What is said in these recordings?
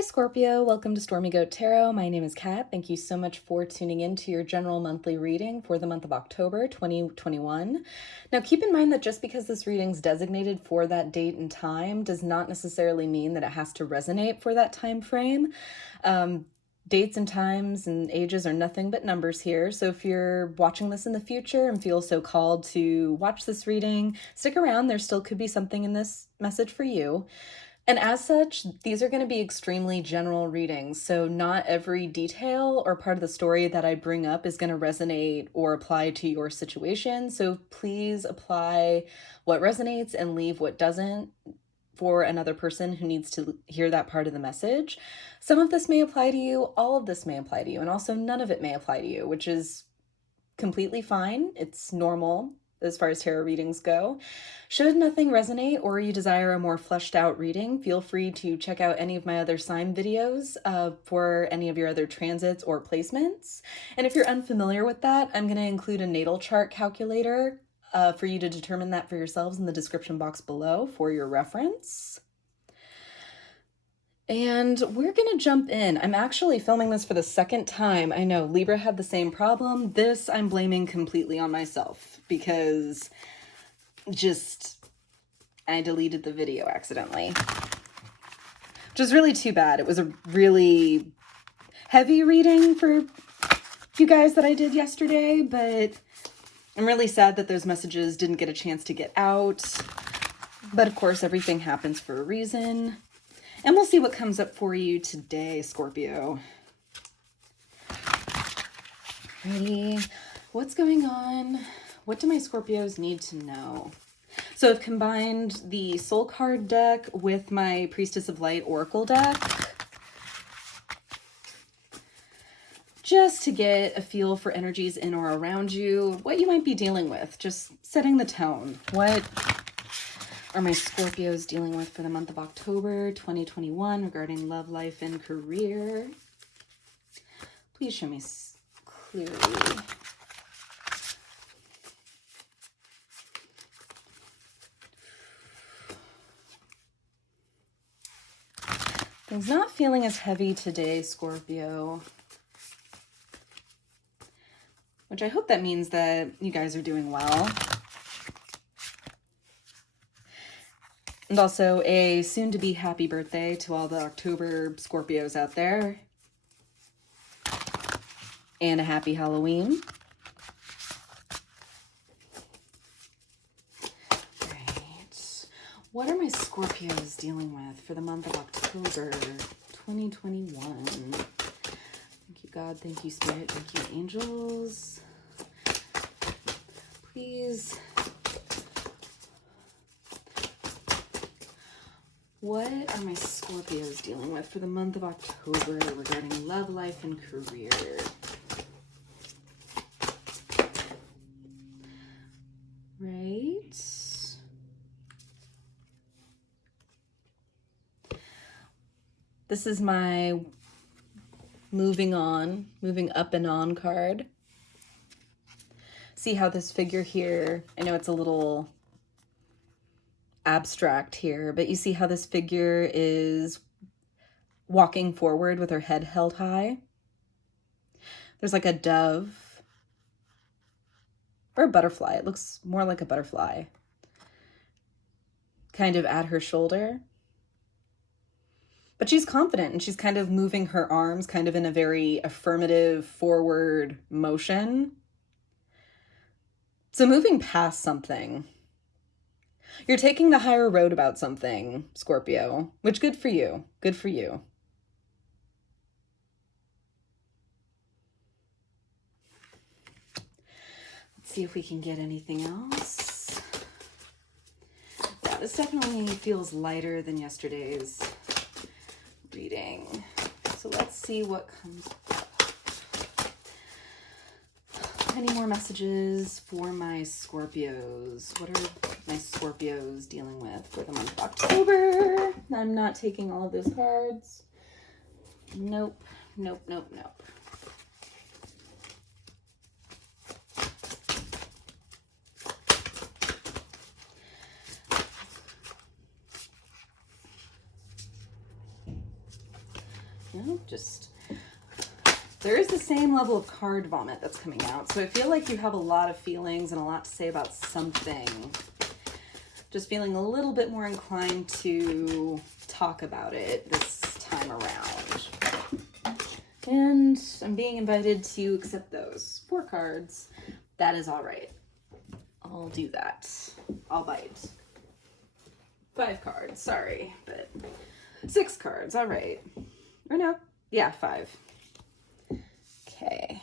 Hi Scorpio, welcome to Stormy Goat Tarot. My name is Kat. Thank you so much for tuning in to your general monthly reading for the month of October 2021. Now keep in mind that just because this reading's designated for that date and time does not necessarily mean that it has to resonate for that time frame. Dates and times and ages are nothing but numbers here. So if you're watching this in the future and feel so called to watch this reading, stick around. There still could be something in this message for you. And as such, these are going to be extremely general readings. So not every detail or part of the story that I bring up is going to resonate or apply to your situation. So please apply what resonates and leave what doesn't for another person who needs to hear that part of the message. Some of this may apply to you, all of this may apply to you, and also none of it may apply to you, which is completely fine. It's normal as far as tarot readings go. Should nothing resonate or you desire a more fleshed out reading, feel free to check out any of my other sign videos for any of your other transits or placements. And if you're unfamiliar with that, I'm going to include a natal chart calculator for you to determine that for yourselves in the description box below for your reference. And we're gonna jump in. I'm actually filming this for the second time. I know Libra had the same problem. This I'm blaming completely on myself because I deleted the video accidentally. Which is really too bad. It was a really heavy reading for you guys that I did yesterday, but I'm really sad that those messages didn't get a chance to get out. But of course, everything happens for a reason. And we'll see what comes up for you today, Scorpio. Ready? What's going on? What do my Scorpios need to know? So I've combined the Soul card deck with my Priestess of Light Oracle deck, just to get a feel for energies in or around you, what you might be dealing with, just setting the tone. What are my Scorpios dealing with for the month of October 2021 regarding love, life, and career? Please show me clearly. Things not feeling as heavy today, Scorpio. Which I hope that means that you guys are doing well. And also a soon-to-be happy birthday to all the October Scorpios out there. And a happy Halloween. Right. What are my Scorpios dealing with for the month of October 2021? Thank you, God. Thank you, Spirit. Thank you, angels. Please. What are my Scorpios dealing with for the month of October regarding love, life, and career? Right. This is my moving up and on card. See how this figure here, I know it's a little abstract here, but you see how this figure is walking forward with her head held high. There's like a dove or a butterfly. It looks more like a butterfly kind of at her shoulder, but she's confident and she's kind of moving her arms kind of in a very affirmative forward motion. So moving past something. You're taking the higher road about something, Scorpio, which good for you. Good for you. Let's see if we can get anything else. Yeah, this definitely feels lighter than yesterday's reading. So let's see what comes up. Any more messages for my Scorpios? What are my Scorpios dealing with for the month of October? I'm not taking all of those cards. Nope, nope, nope, nope. No, just, there is the same level of card vomit that's coming out. So I feel like you have a lot of feelings and a lot to say about something. Just feeling a little bit more inclined to talk about it this time around. And I'm being invited to accept those 4 cards. That is all right. I'll do that. I'll bite. 5 cards, sorry, but 6 cards, all right. Or no, yeah, 5. Okay.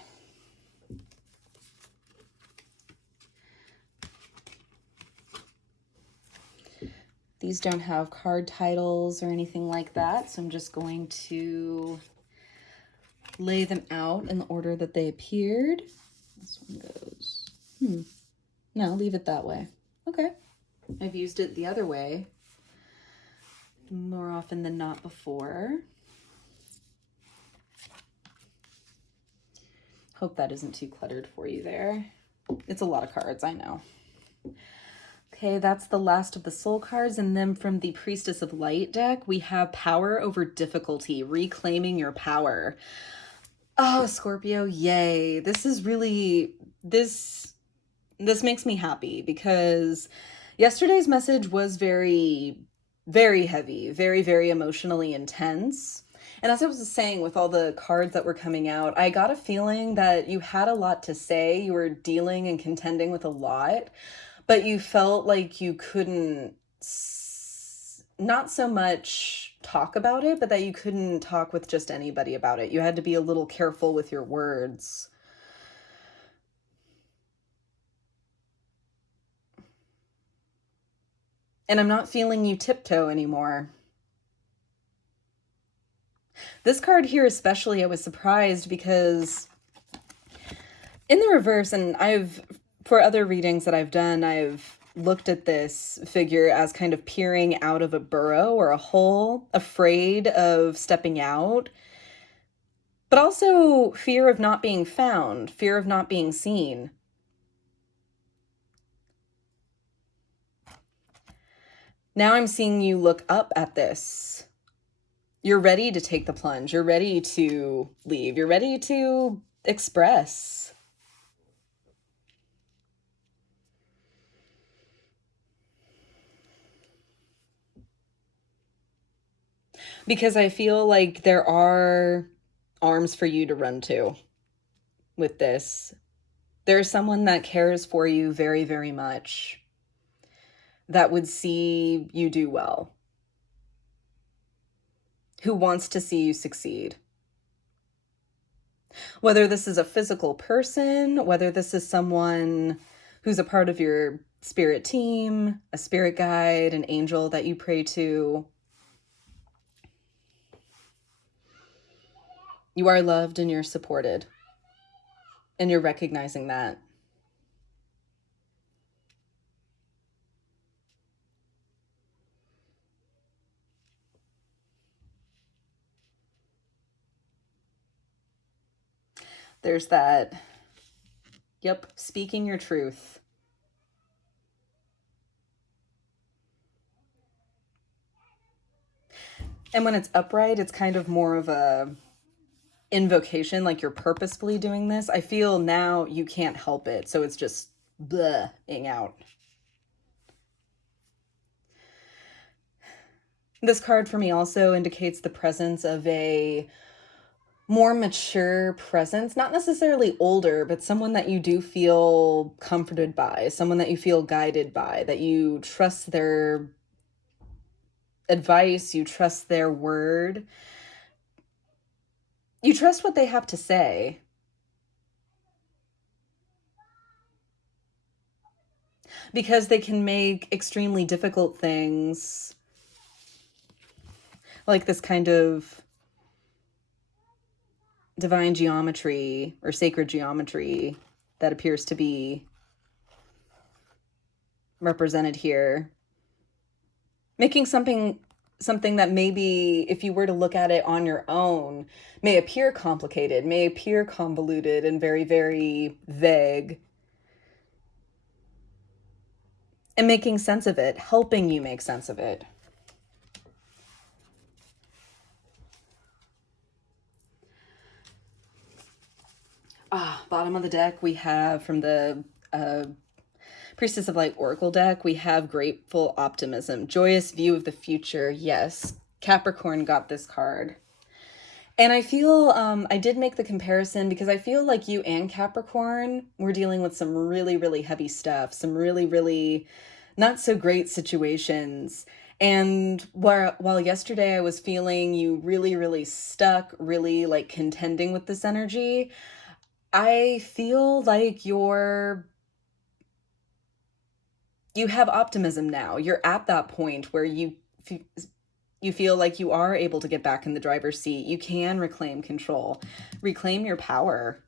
These don't have card titles or anything like that, so I'm just going to lay them out in the order that they appeared. This one goes, no, leave it that way. Okay. I've used it the other way more often than not before. Hope that isn't too cluttered for you there. It's a lot of cards, I know. Okay, that's the last of the soul cards. And then from the Priestess of Light deck, we have Power Over Difficulty, reclaiming your power. Oh, Scorpio, yay. This is really, this makes me happy because yesterday's message was very, very heavy, very, very emotionally intense. And as I was saying, with all the cards that were coming out, I got a feeling that you had a lot to say. You were dealing and contending with a lot, but you felt like you couldn't, not so much talk about it, but that you couldn't talk with just anybody about it. You had to be a little careful with your words. And I'm not feeling you tiptoe anymore. This card here especially, I was surprised because in the reverse, and for other readings that I've done, I've looked at this figure as kind of peering out of a burrow or a hole, afraid of stepping out, but also fear of not being found, fear of not being seen. Now I'm seeing you look up at this. You're ready to take the plunge. You're ready to leave. You're ready to express. Because I feel like there are arms for you to run to with this. There's someone that cares for you very, very much, that would see you do well, who wants to see you succeed. Whether this is a physical person, whether this is someone who's a part of your spirit team, a spirit guide, an angel that you pray to. You are loved and you're supported. And you're recognizing that. There's that, yep, speaking your truth. And when it's upright, it's kind of more of a invocation, like you're purposefully doing this. I feel now you can't help it, so it's just bleh-ing out. This card for me also indicates the presence of a more mature presence, not necessarily older, but someone that you do feel comforted by, someone that you feel guided by, that you trust their advice, you trust their word, you trust what they have to say. Because they can make extremely difficult things, like this kind of divine geometry or sacred geometry that appears to be represented here, making something that maybe if you were to look at it on your own may appear complicated, may appear convoluted and very, very vague, and making sense of it, helping you make sense of it. Bottom of the deck, we have from the Priestess of Light Oracle deck, we have Grateful Optimism, Joyous View of the Future. Yes, Capricorn got this card. And I feel, I did make the comparison because I feel like you and Capricorn were dealing with some really, really heavy stuff, some really, really not so great situations. And while yesterday I was feeling you really, really stuck, really like contending with this energy, I feel like you have optimism now. You're at that point where you feel like you are able to get back in the driver's seat. You can reclaim control, reclaim your power.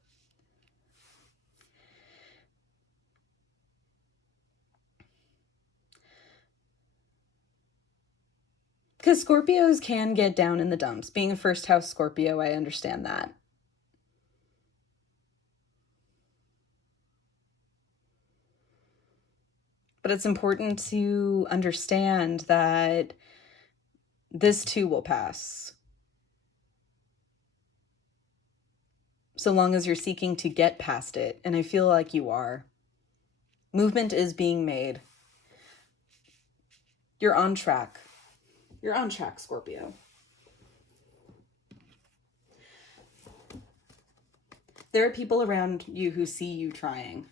Because Scorpios can get down in the dumps. Being a first house Scorpio, I understand that. But it's important to understand that this too will pass. So long as you're seeking to get past it. And I feel like you are. Movement is being made. You're on track. You're on track, Scorpio. There are people around you who see you trying.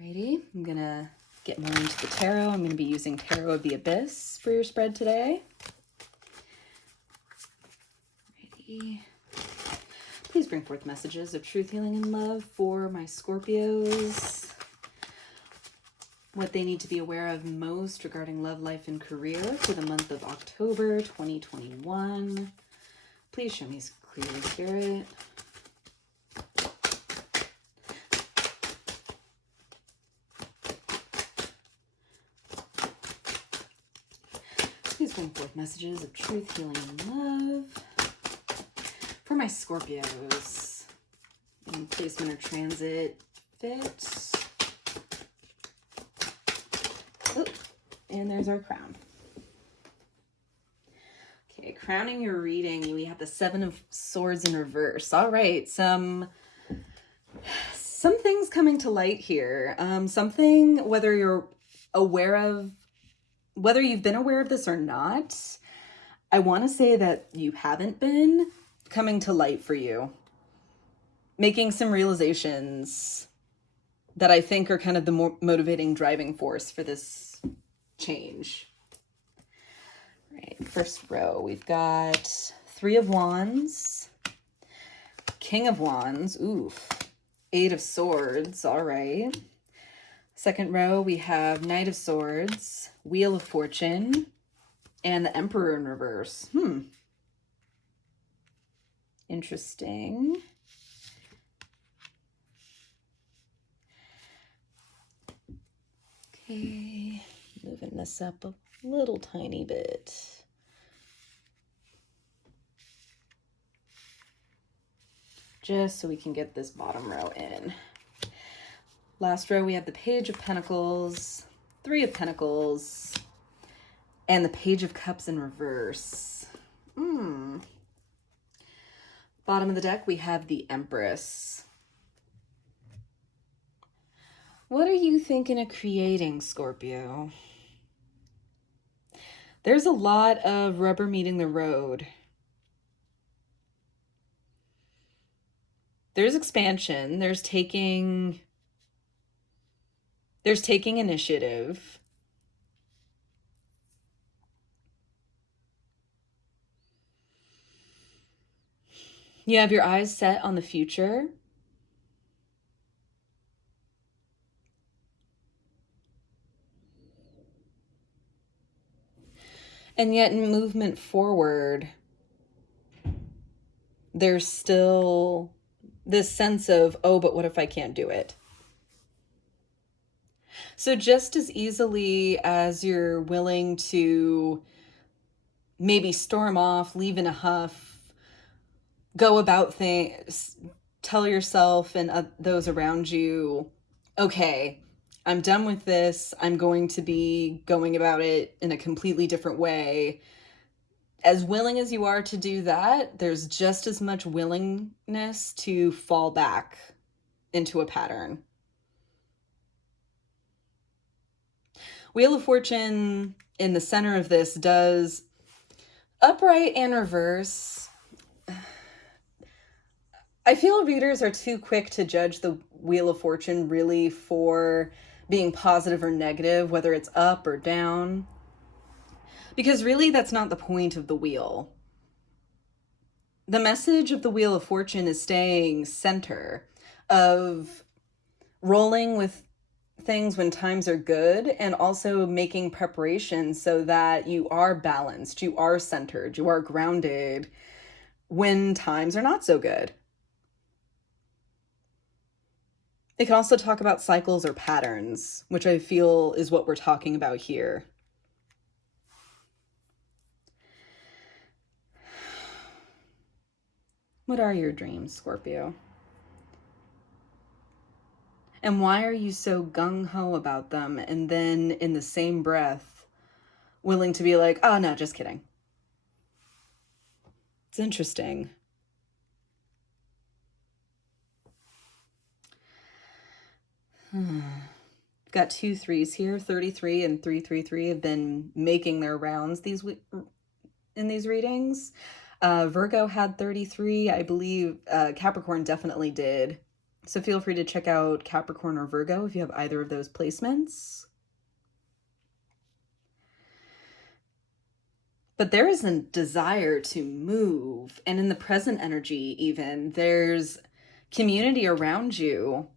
Righty, I'm gonna get more into the tarot. I'm gonna be using Tarot of the Abyss for your spread today. Righty. Please bring forth messages of truth, healing, and love for my Scorpios. What they need to be aware of most regarding love, life, and career for the month of October 2021. Please show me clearly, Spirit. Please bring forth messages of truth, healing, and love for my Scorpios. In placement or transit fit. Oh, and there's our crown. Okay, crowning your reading, we have the Seven of Swords in reverse. All right, some things coming to light here. Something, whether you're aware of, whether you've been aware of this or not, I want to say that you haven't been, coming to light for you. Making some realizations that I think are kind of the more motivating driving force for this change. All right, first row, we've got Three of Wands, King of Wands, oof, Eight of Swords, all right. Second row, we have Knight of Swords, Wheel of Fortune, and the Emperor in reverse. Interesting. Okay, moving this up a little tiny bit. Just so we can get this bottom row in. Last row, we have the Page of Pentacles, Three of Pentacles, and the Page of Cups in reverse. Bottom of the deck, we have the Empress. What are you thinking of creating, Scorpio? There's a lot of rubber meeting the road. There's expansion. There's taking initiative. You have your eyes set on the future. And yet in movement forward, there's still this sense of, oh, but what if I can't do it? So just as easily as you're willing to maybe storm off, leave in a huff, go about things, tell yourself and those around you, okay, I'm done with this. I'm going to be going about it in a completely different way. as willing as you are to do that, there's just as much willingness to fall back into a pattern. Wheel of Fortune in the center of this does upright and reverse. I feel readers are too quick to judge the Wheel of Fortune really for being positive or negative, whether it's up or down. Because really, that's not the point of the wheel. The message of the Wheel of Fortune is staying center, of rolling with things when times are good, and also making preparations so that you are balanced, you are centered, you are grounded when times are not so good. It can also talk about cycles or patterns, which I feel is what we're talking about here. What are your dreams, Scorpio? And why are you so gung-ho about them and then in the same breath willing to be like, oh no, just kidding? It's interesting. Got 2 3s here. 33 and 333 have been making their rounds in these readings. Virgo had 33. I believe Capricorn definitely did. So feel free to check out Capricorn or Virgo if you have either of those placements. But there is a desire to move. And in the present energy even, there's community around you.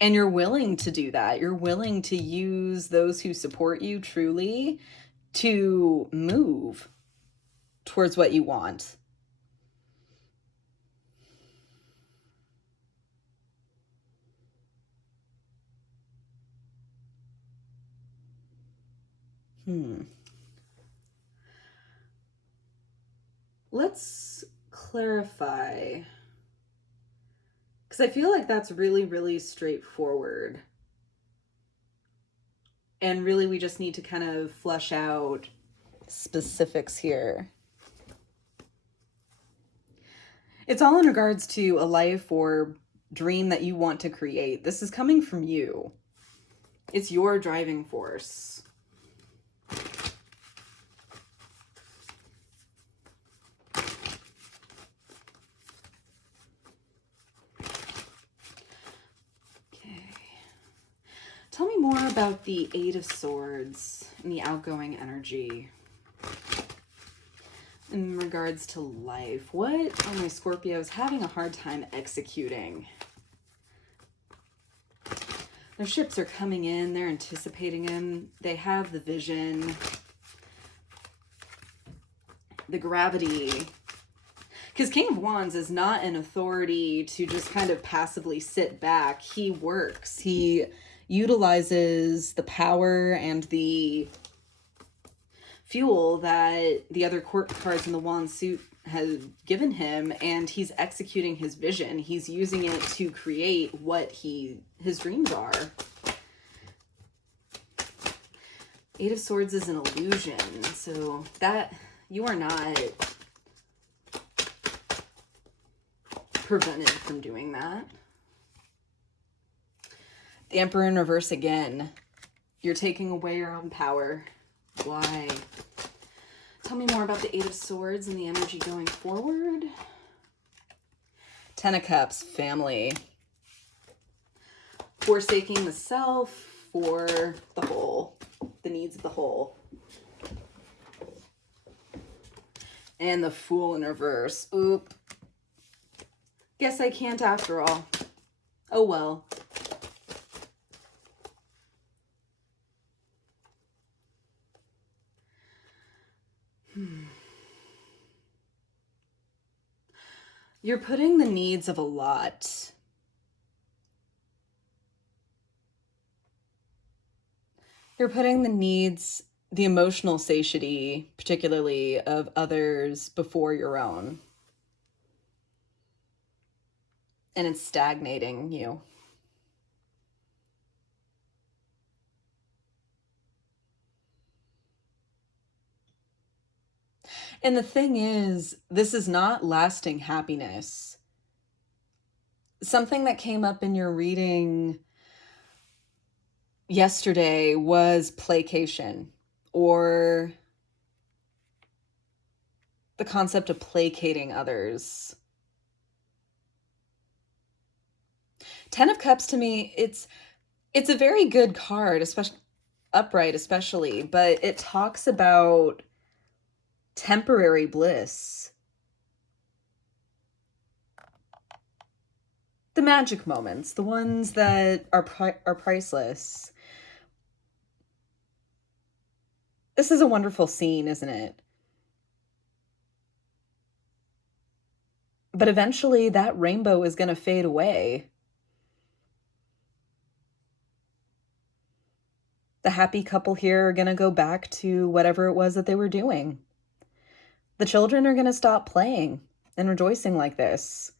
And you're willing to do that. You're willing to use those who support you truly to move towards what you want. Let's clarify. Because I feel like that's really, really straightforward. And really, we just need to kind of flesh out specifics here. It's all in regards to a life or dream that you want to create. This is coming from you. It's your driving force. Tell me more about the Eight of Swords and the outgoing energy in regards to life. What are my Scorpios having a hard time executing? Their ships are coming in. They're anticipating them. They have the vision, the gravity. Because King of Wands is not an authority to just kind of passively sit back. He works. He utilizes the power and the fuel that the other court cards in the wand suit has given him, and he's executing his vision. He's using it to create what his dreams are. Eight of Swords is an illusion, so that you are not prevented from doing that. The Emperor in reverse again. You're taking away your own power. Why? Tell me more about the Eight of Swords and the energy going forward. Ten of Cups, family. Forsaking the self for the whole, the needs of the whole. And the Fool in reverse. Oop. Guess I can't after all. Oh well. You're putting the needs of a lot. You're putting the needs, the emotional satiety, particularly of others, before your own. And it's stagnating you. And the thing is, this is not lasting happiness. Something that came up in your reading yesterday was placation, or the concept of placating others. 10 of Cups to me, it's a very good card, especially upright, especially, but it talks about temporary bliss. The magic moments, the ones that are priceless. This is a wonderful scene, isn't it? But eventually that rainbow is going to fade away. The happy couple here are going to go back to whatever it was that they were doing. The children are going to stop playing and rejoicing like this.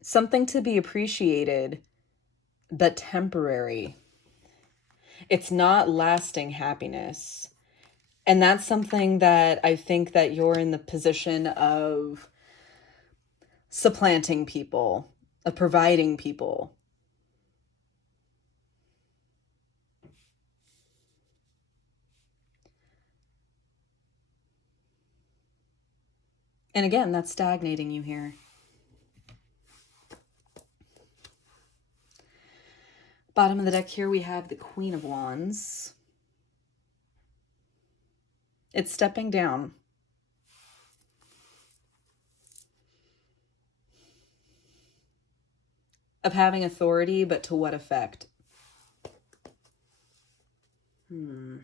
Something to be appreciated, but temporary. It's not lasting happiness. And that's something that I think that you're in the position of supplanting people, of providing people. And again, that's stagnating you here. Bottom of the deck here, we have the Queen of Wands. It's stepping down. Of having authority, but to what effect? Okay.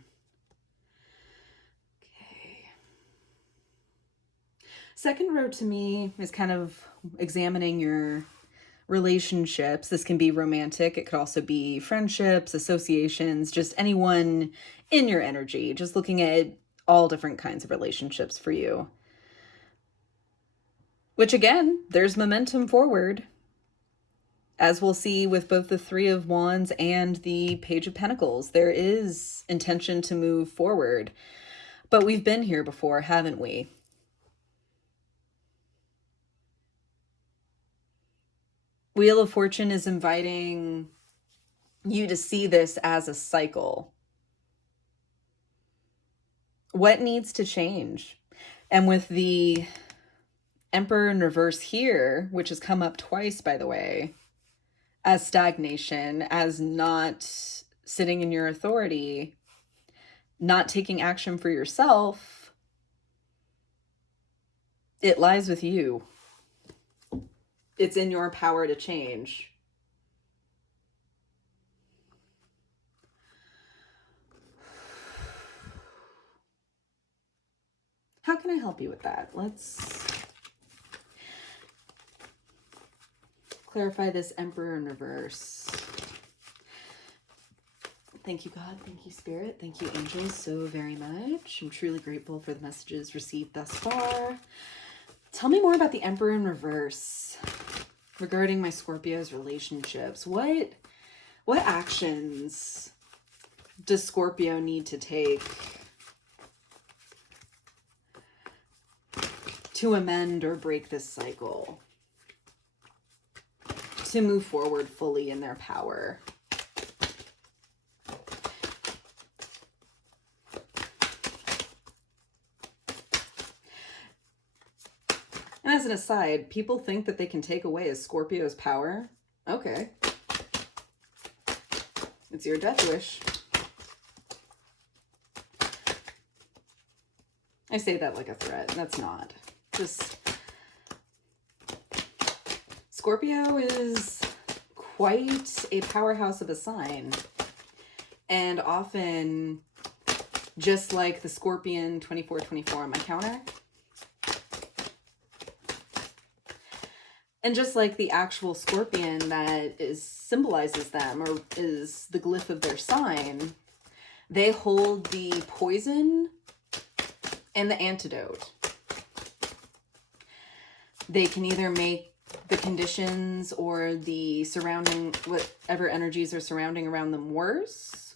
Second row to me is kind of examining your relationships. This can be romantic. It could also be friendships, associations, just anyone in your energy. Just looking at all different kinds of relationships for you. Which again, there's momentum forward. As we'll see with both the Three of Wands and the Page of Pentacles, there is intention to move forward. But we've been here before, haven't we? Wheel of Fortune is inviting you to see this as a cycle. What needs to change? And with the Emperor in reverse here, which has come up twice, by the way, as stagnation, as not sitting in your authority, not taking action for yourself, it lies with you. It's in your power to change. How can I help you with that? Let's clarify this Emperor in reverse. Thank you, God. Thank you, Spirit. Thank you, angels, so very much. I'm truly grateful for the messages received thus far. Tell me more about the Emperor in reverse regarding my Scorpio's relationships. What actions does Scorpio need to take to amend or break this cycle, to move forward fully in their power? And as an aside, people think that they can take away a Scorpio's power. Okay. It's your death wish. I say that like a threat. That's not. Just Scorpio is quite a powerhouse of a sign. And often, just like the Scorpion 2424 on my counter, and just like the actual scorpion that symbolizes them or is the glyph of their sign, they hold the poison and the antidote. They can either make the conditions or the surrounding, whatever energies are surrounding around them, worse,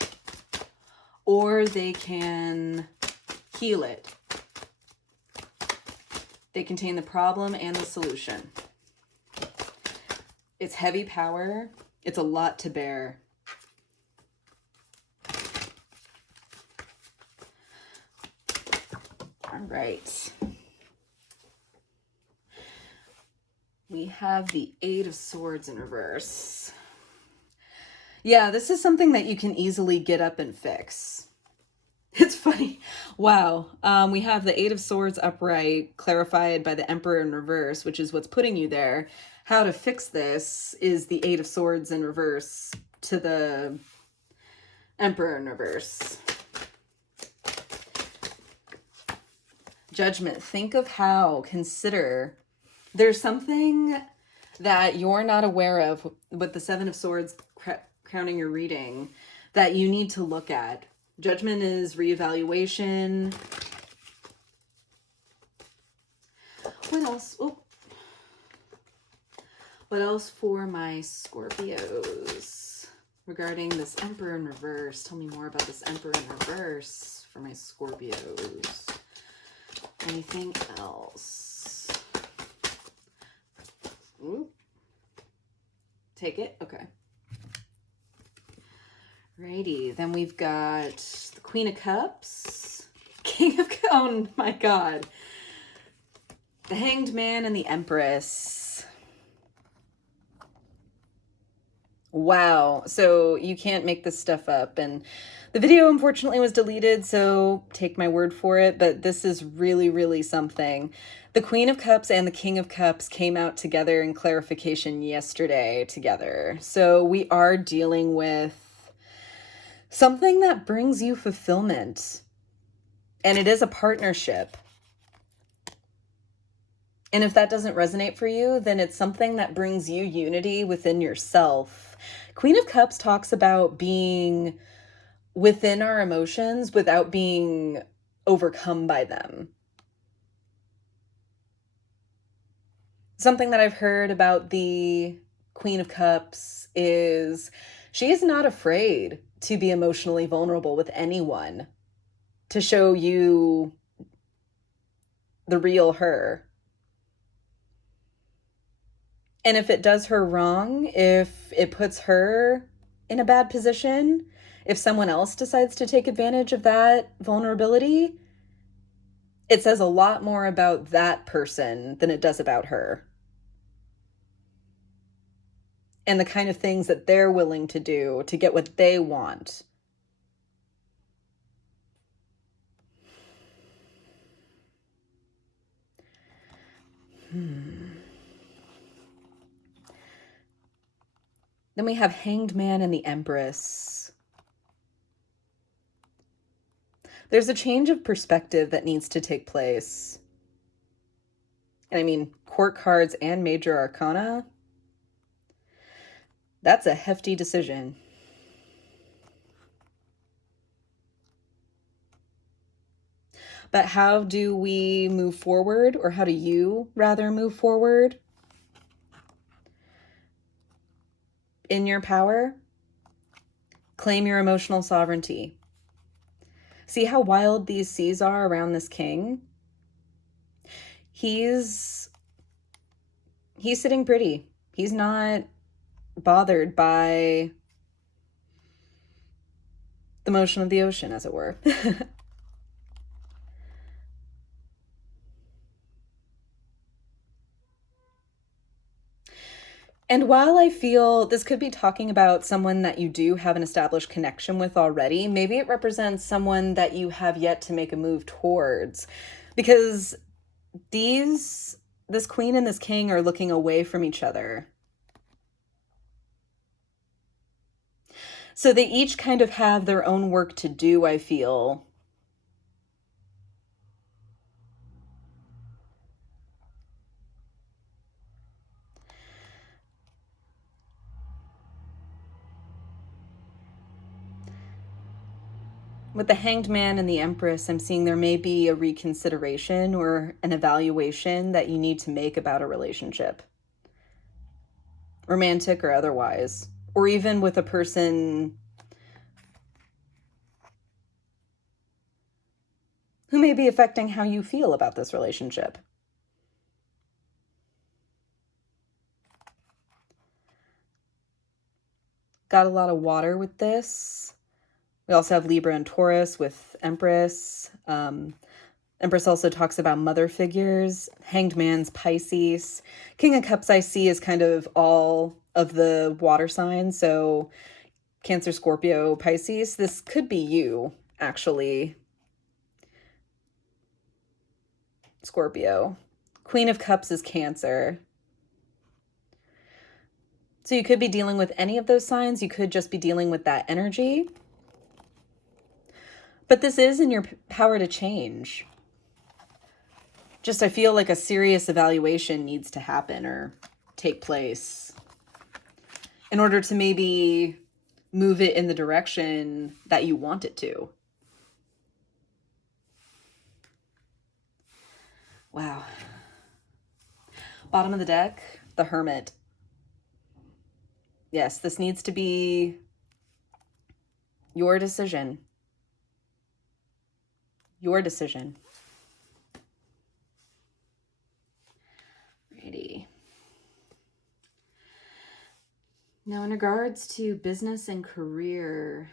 or they can heal it. They contain the problem and the solution. It's heavy power. It's a lot to bear. All right. We have the Eight of Swords in reverse. Yeah, this is something that you can easily get up and fix. It's funny. Wow. We have the Eight of Swords upright, clarified by the Emperor in reverse, which is what's putting you there. How to fix this is the Eight of Swords in reverse to the Emperor in reverse. Judgment. Think of how. Consider. There's something that you're not aware of with the Seven of Swords crowning your reading that you need to look at. Judgment is reevaluation. What else? Oh. What else for my Scorpios regarding this Emperor in reverse? Tell me more about this Emperor in reverse for my Scorpios. Anything else? Ooh. Take it? Okay. Righty. Then we've got the Queen of Cups. King of Cups. Oh my God. The Hanged Man and the Empress. Wow. So you can't make this stuff up. And the video unfortunately was deleted, so take my word for it. But this is really, really something. The Queen of Cups and the King of Cups came out together in clarification yesterday together. So we are dealing with something that brings you fulfillment. And it is a partnership. And if that doesn't resonate for you, then it's something that brings you unity within yourself. Queen of Cups talks about being within our emotions without being overcome by them. Something that I've heard about the Queen of Cups is she is not afraid to be emotionally vulnerable with anyone, to show you the real her. And if it does her wrong, if it puts her in a bad position, if someone else decides to take advantage of that vulnerability, it says a lot more about that person than it does about her. And the kind of things that they're willing to do to get what they want. Then we have Hanged Man and the Empress. There's a change of perspective that needs to take place. And I mean, court cards and major arcana. That's a hefty decision. But how do we move forward, or how do you rather move forward in your power? Claim your emotional sovereignty. See how wild these seas are around this king? He's sitting pretty. He's not bothered by the motion of the ocean, as it were. And while I feel this could be talking about someone that you do have an established connection with already, maybe it represents someone that you have yet to make a move towards. Because this queen and this king are looking away from each other. So they each kind of have their own work to do, I feel. With the Hanged Man and the Empress, I'm seeing there may be a reconsideration or an evaluation that you need to make about a relationship. Romantic or otherwise. Or even with a person who may be affecting how you feel about this relationship. Got a lot of water with this. We also have Libra and Taurus with Empress. Empress also talks about mother figures. Hanged Man's Pisces. King of Cups I see is kind of all of the water signs. So Cancer, Scorpio, Pisces. This could be you, actually. Scorpio. Queen of Cups is Cancer. So you could be dealing with any of those signs. You could just be dealing with that energy. But this is in your power to change. Just I feel like a serious evaluation needs to happen or take place in order to maybe move it in the direction that you want it to. Wow. Bottom of the deck, the Hermit. Yes, this needs to be your decision. Your decision. Righty. Now, in regards to business and career,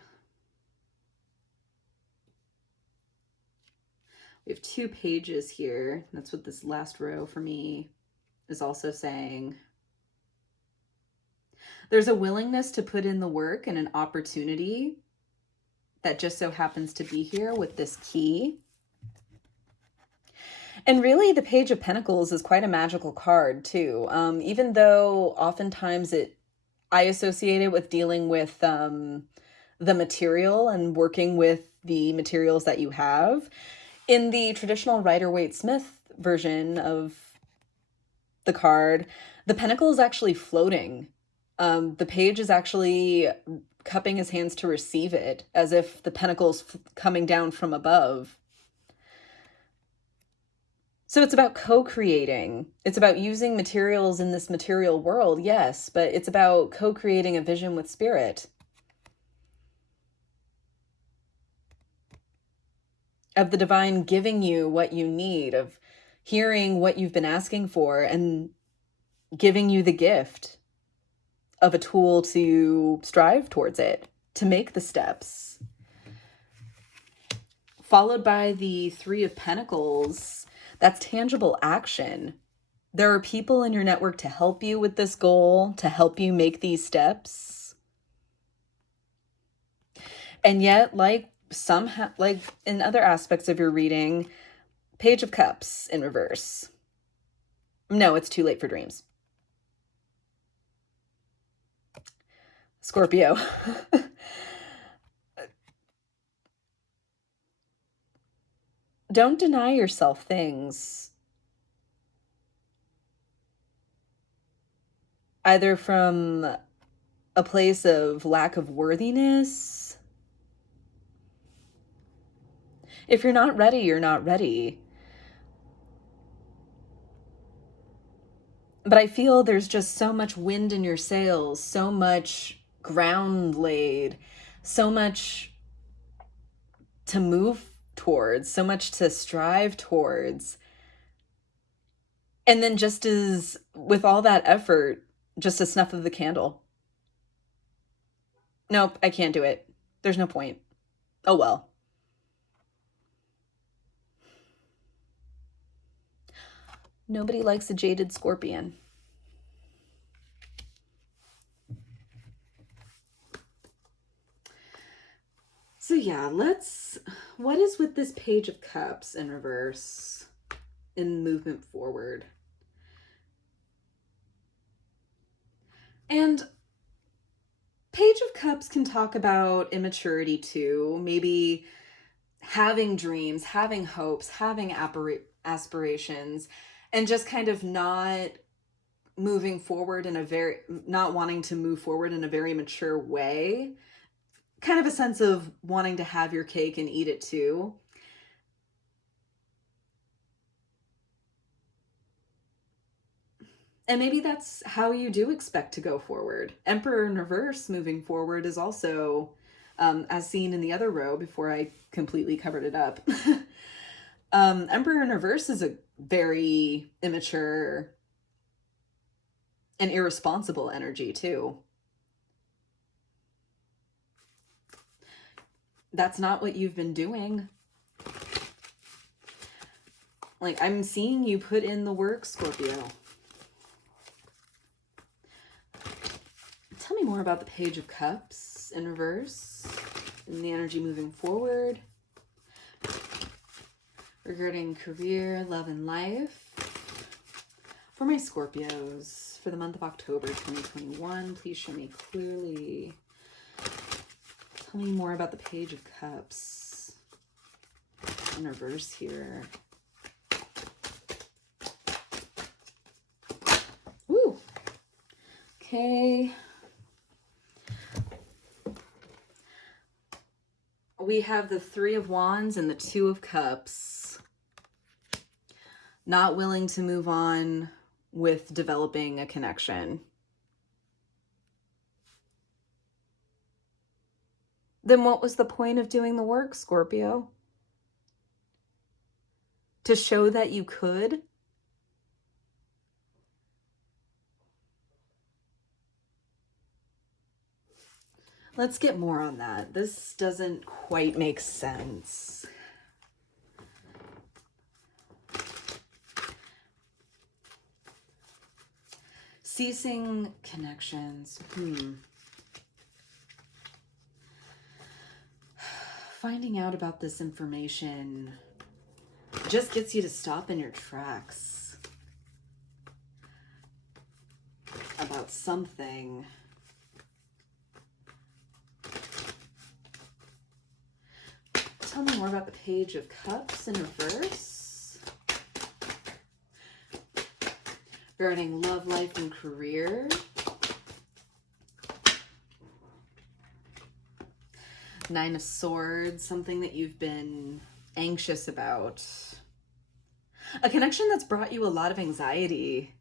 we have 2 pages here. That's what this last row for me is also saying. There's a willingness to put in the work and an opportunity that just so happens to be here with this key. And really, the Page of Pentacles is quite a magical card, too. Even though oftentimes I associate it with dealing with the material and working with the materials that you have. In the traditional Rider-Waite-Smith version of the card, the pentacle is actually floating. The page is actually cupping his hands to receive it, as if the pentacle's coming down from above. So it's about co-creating. It's about using materials in this material world, yes, but it's about co-creating a vision with spirit. Of the divine giving you what you need, of hearing what you've been asking for and giving you the gift of a tool to strive towards it, to make the steps. Followed by the 3 of Pentacles. That's tangible action. There are people in your network to help you with this goal, to help you make these steps. And yet, like in other aspects of your reading, Page of Cups in reverse. No, it's too late for dreams. Scorpio. Don't deny yourself things. Either from a place of lack of worthiness. If you're not ready, you're not ready. But I feel there's just so much wind in your sails, so much ground laid, so much to move towards, so much to strive towards. And then just as with all that effort, just a snuff of the candle. Nope, I can't do it. There's no point. Oh well. Nobody likes a jaded scorpion. So yeah, what is with this Page of Cups in reverse in movement forward? And Page of Cups can talk about immaturity too, maybe having dreams, having hopes, having aspirations, and just kind of not wanting to move forward in a very mature way. Kind of a sense of wanting to have your cake and eat it too. And maybe that's how you do expect to go forward. Emperor in reverse moving forward is also, as seen in the other row before I completely covered it up, Emperor in reverse is a very immature and irresponsible energy too. That's not what you've been doing. Like, I'm seeing you put in the work, Scorpio. Tell me more about the Page of Cups in reverse and the energy moving forward regarding career, love, and life for my Scorpios for the month of October 2021. Please show me clearly. Tell me more about the Page of Cups in reverse here. Woo! Okay. We have the Three of Wands and the Two of Cups. Not willing to move on with developing a connection. Then what was the point of doing the work, Scorpio? To show that you could? Let's get more on that. This doesn't quite make sense. Ceasing connections. Finding out about this information just gets you to stop in your tracks about something. Tell me more about the Page of Cups in reverse regarding love, life, and career. Nine of Swords, something that you've been anxious about. A connection that's brought you a lot of anxiety.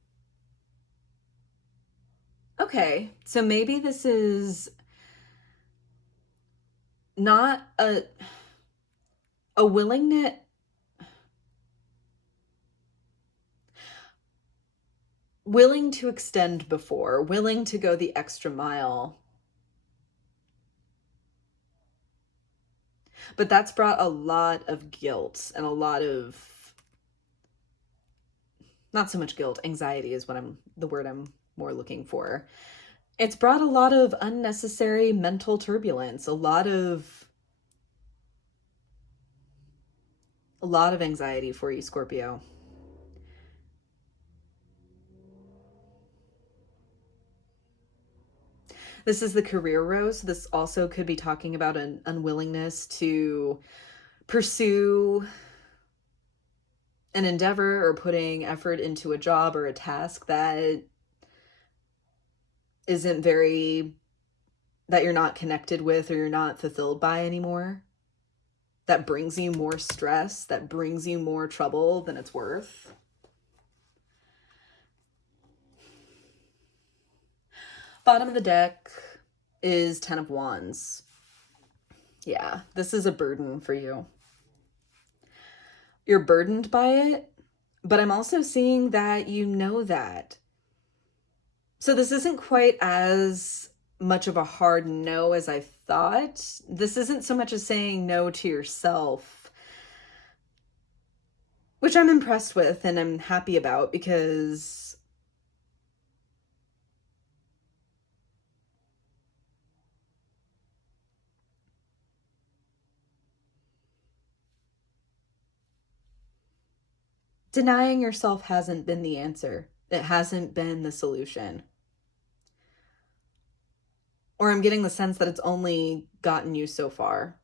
Okay, so maybe this is not a willingness. Willing to extend before, willing to go the extra mile. But that's brought a lot of guilt and a lot of, not so much guilt, anxiety is the word I'm more looking for. It's brought a lot of unnecessary mental turbulence, a lot of anxiety for you, Scorpio. This is the career rose. This also could be talking about an unwillingness to pursue an endeavor or putting effort into a job or a task that that you're not connected with or you're not fulfilled by anymore. That brings you more stress, that brings you more trouble than it's worth. Bottom of the deck is Ten of Wands. Yeah, this is a burden for you. You're burdened by it, but I'm also seeing that you know that. So this isn't quite as much of a hard no as I thought. This isn't so much as saying no to yourself, which I'm impressed with and I'm happy about, because denying yourself hasn't been the answer. It hasn't been the solution. Or I'm getting the sense that it's only gotten you so far.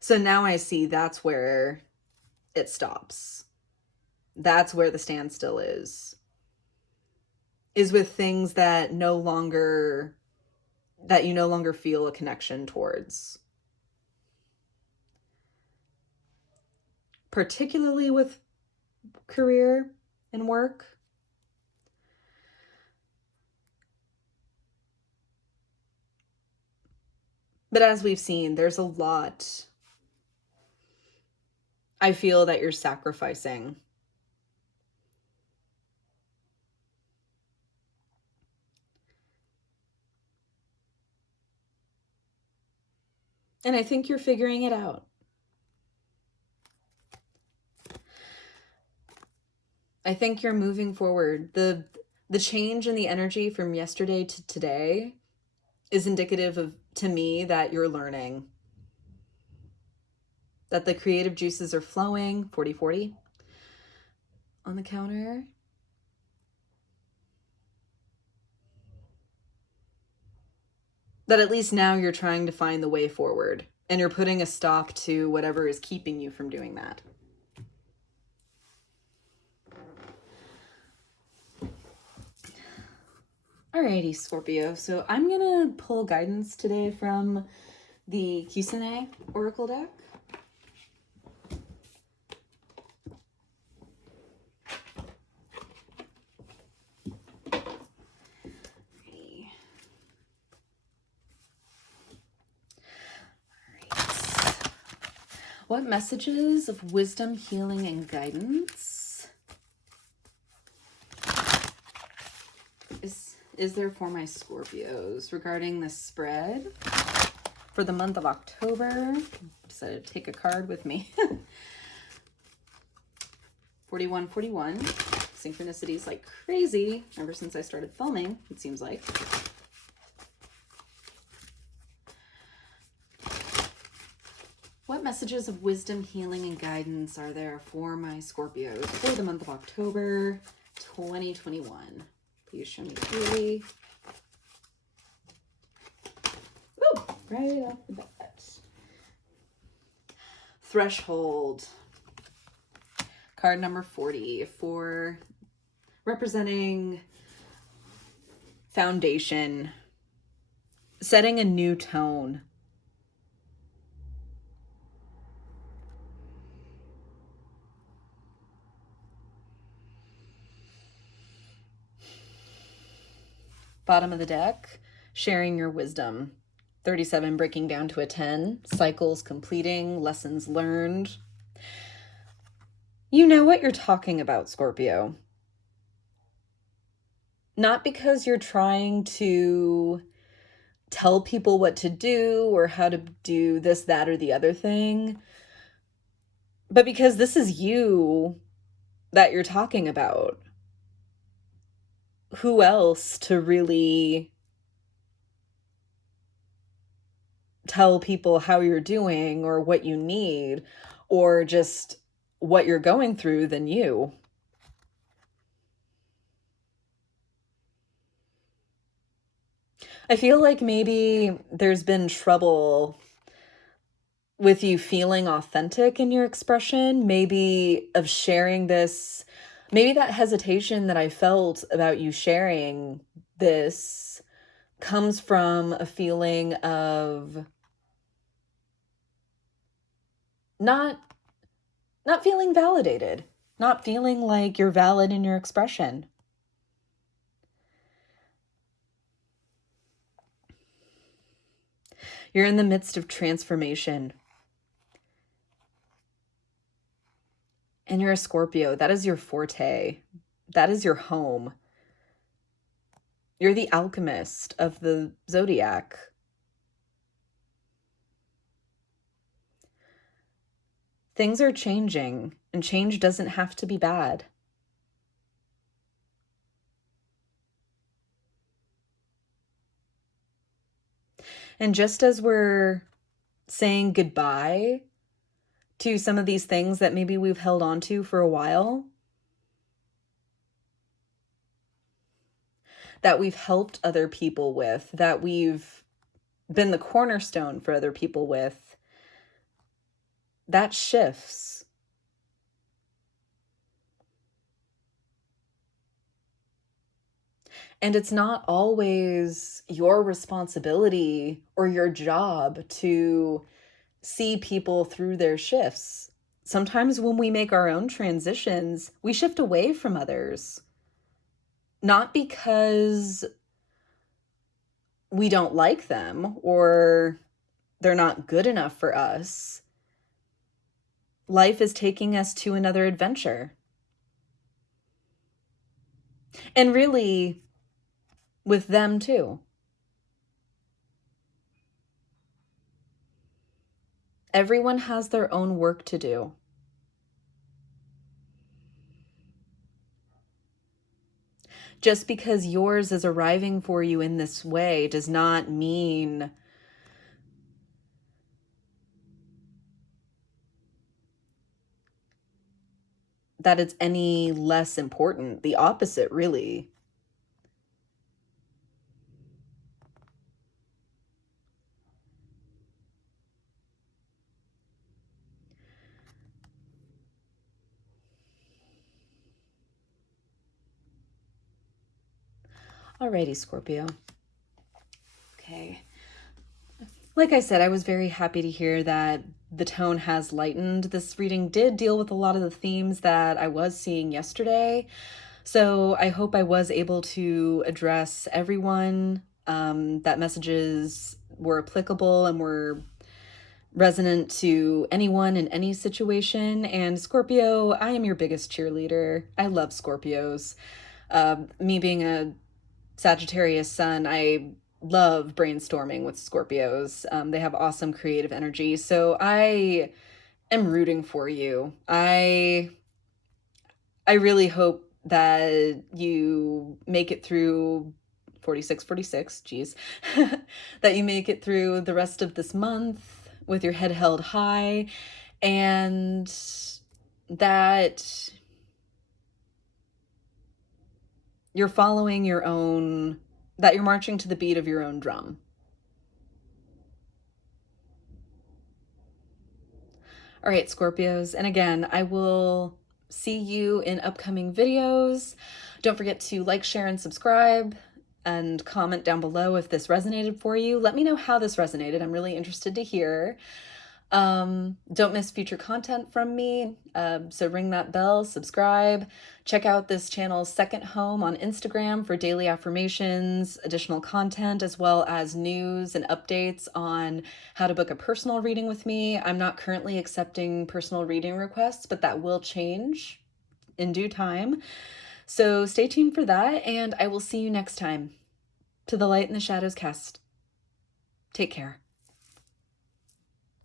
So now I see that's where it stops. That's where the standstill is with things that you no longer feel a connection towards. Particularly with career and work. But as we've seen, there's a lot I feel that you're sacrificing. And I think you're figuring it out. I think you're moving forward. The change in the energy from yesterday to today is indicative of, to me, that you're learning. That the creative juices are flowing. 40-40 on the counter. That at least now you're trying to find the way forward. And you're putting a stop to whatever is keeping you from doing that. Alrighty, Scorpio. So I'm gonna pull guidance today from the Kusane Oracle deck. What messages of wisdom, healing, and guidance is there for my Scorpios regarding this spread for the month of October? Decided to take a card with me. 41-41. Synchronicities like crazy ever since I started filming, it seems like. What messages of wisdom, healing, and guidance are there for my Scorpios for the month of October 2021? Please show me clearly. Ooh, right off the bat. Threshold. Card number 40 for representing foundation, setting a new tone. Bottom of the deck, sharing your wisdom. 37 breaking down to a 10. Cycles completing, lessons learned. You know what you're talking about, Scorpio. Not because you're trying to tell people what to do or how to do this, that, or the other thing, but because this is you that you're talking about. Who else to really tell people how you're doing or what you need or just what you're going through than you? I feel like maybe there's been trouble with you feeling authentic in your expression, maybe of sharing this, maybe that hesitation that I felt about you sharing this comes from a feeling of not feeling validated, not feeling like you're valid in your expression. You're in the midst of transformation. And you're a Scorpio. That is your forte. That is your home. You're the alchemist of the zodiac. Things are changing, and change doesn't have to be bad. And just as we're saying goodbye to some of these things that maybe we've held on to for a while, that we've helped other people with, that we've been the cornerstone for other people with, that shifts. And it's not always your responsibility or your job to see people through their shifts. Sometimes when we make our own transitions, we shift away from others. Not because we don't like them or they're not good enough for us, life is taking us to another adventure. And really, with them too. Everyone has their own work to do. Just because yours is arriving for you in this way does not mean that it's any less important. The opposite, really. Alrighty, Scorpio. Okay. Like I said, I was very happy to hear that the tone has lightened. This reading did deal with a lot of the themes that I was seeing yesterday. So I hope I was able to address everyone, that messages were applicable and were resonant to anyone in any situation. And Scorpio, I am your biggest cheerleader. I love Scorpios. Me being a Sagittarius sun, I love brainstorming with Scorpios. They have awesome creative energy. So I am rooting for you. I really hope that you make it through 4646, geez, that you make it through the rest of this month with your head held high, and that you're following your own, that you're marching to the beat of your own drum. All right, Scorpios. And again, I will see you in upcoming videos. Don't forget to like, share, and subscribe, and comment down below if this resonated for you. Let me know how this resonated. I'm really interested to hear. Don't miss future content from me. So ring that bell, subscribe. Check out this channel's second home on Instagram for daily affirmations, additional content, as well as news and updates on how to book a personal reading with me. I'm not currently accepting personal reading requests, but that will change in due time. So stay tuned for that, and I will see you next time. To the Light and the Shadows cast. Take care.